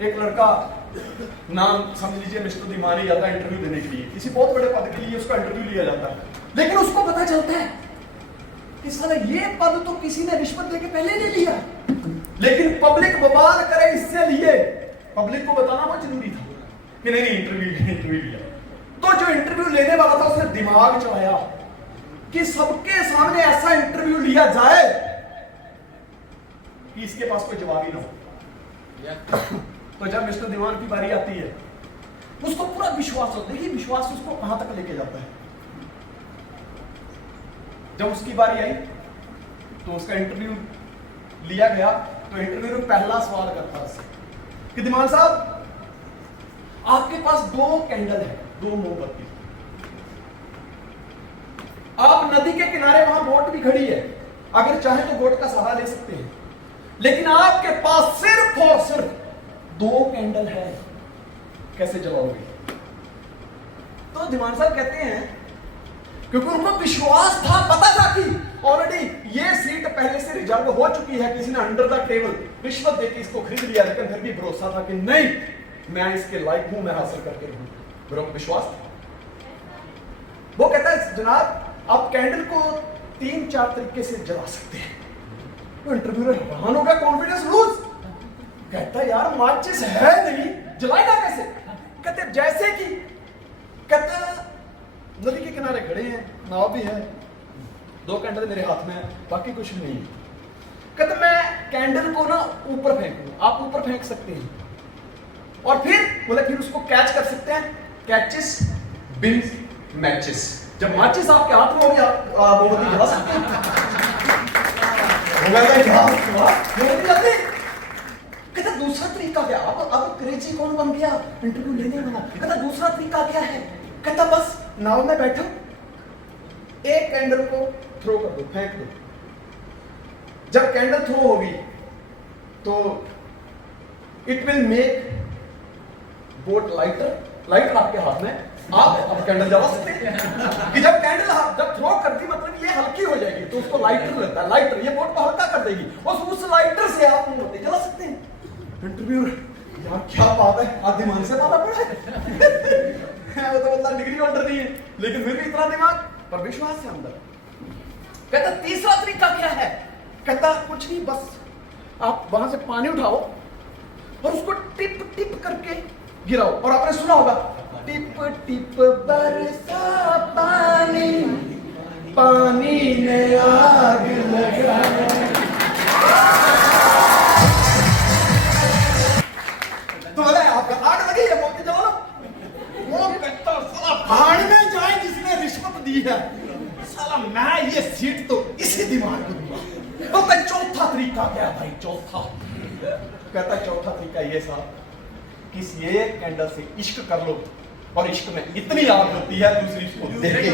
एक लड़का, नाम समझ लीजिए मिस्टर दीवानी, जाता है इंटरव्यू देने के लिए, किसी बहुत बड़े पद के लिए उसका इंटरव्यू लिया जाता है, लेकिन उसको पता चलता है कि साला ये पद तो किसी ने रिश्वत देके पहले ले लिया, लेकिन पब्लिक बवाल करे इससे लिए, पब्लिक को बताना बहुत जरूरी था कि नहीं इंटरव्यू लिया। तो जो इंटरव्यू लेने वाला था उसने दिमाग चलाया कि सबके सामने ऐसा इंटरव्यू लिया जाए कि इसके पास कोई जवाब ही ना हो। तो जब मिस्टर दीवान की बारी आती है, उसको पूरा विश्वास होता है, विश्वास उसको कहां तक लेके जाता है। जब उसकी बारी आई तो उसका इंटरव्यू लिया गया, तो इंटरव्यू में पहला सवाल करता है कि दीवान साहब, आपके पास 2 कैंडल है, 2 मोमबत्ती, आप नदी के किनारे, वहां बोट भी खड़ी है, अगर चाहे तो बोट का सहारा ले सकते हैं, लेकिन आपके पास सिर्फ और सिर्फ 2 कैंडल है, कैसे जलाओगे? तो दीवान साहब कहते हैं, क्योंकि उनको विश्वास था, पता था कि ऑलरेडी ये सीट पहले से रिजर्व हो चुकी है, किसी ने अंडर द टेबल रिश्वत देकर इसको खरीद लिया, लेकिन फिर भी भरोसा था कि नहीं, मैं इसके लायक हूं, मैं हासिल करके रहूंगा, विश्वास था। वो कहता है जनाब, आप कैंडल को 3-4 तरीके से जला सकते हैं। तो इंटरव्यूअर हैरान हो गया, कॉन्फिडेंस लूज, कहता है यार माचिस है नहीं, जलाएगा कैसे? कहते जैसे कि, कहता नदी के किनारे खड़े हैं, नाव भी है, 2 कैंडल मेरे हाथ में है, बाकी कुछ नहीं है। कहते मैं कैंडल को ना ऊपर फेंकूंगा, आप ऊपर फेंक सकते हैं, और फिर बोले फिर उसको कैच कर सकते हैं, कैचेस बिन्स मैचेस, जब माचिस आपके हाथ में होगी आप मोमबत्ती जला सकते हैं। कहता दूसरा तरीका क्या? अब क्रेजी कौन बन गया इंटरव्यू लेने वाला? कहता दूसरा तरीका क्या है? कहता बस नाव में बैठो, एक कैंडल को थ्रो कर दो, फेंक दो, जब कैंडल थ्रो होगी तो it will make boat lighter आपके हाथ में, आप अब कैंडल जला सकते हैं कि जब कैंडल जब थ्रो करती मतलब ये हल्की हो जाएगी, तो उसको लाइटर लगता है, लाइटर ये बोट को हल्का कर देगी, और उस लाइटर से आप मोमबत्ती जला सकते हैं। इंटरव्यूअर, यार क्या बात है, आप दिमाग से बात पड़ा है वो तो मतलब डिग्री होल्डर नहीं है, लेकिन फिर भी इतना दिमाग पर विश्वास है अंदर। कहता तीसरा तरीका क्या है? कहता कुछ नहीं, बस आप वहां से पानी उठाओ और उसको टिप टिप करके गिराओ, और आपने सुना होगा टिप टिप बरसा पानी, पानी ने आग लगाई। तो बोला आपका आग लगी है, मोमबत्ती जला लो। वो कहता साला भाड़ में जाए जिसने रिश्वत दी है, साला मैं ये सीट तो इसी दिमाग को दूंगा। तो कहता चौथा तरीका क्या भाई? चौथा कहता चौथा तरीका ये साहब, किस ये कैंडल से इश्क कर लो, और इश्क में इतनी आग होती है दूसरी उसको देख के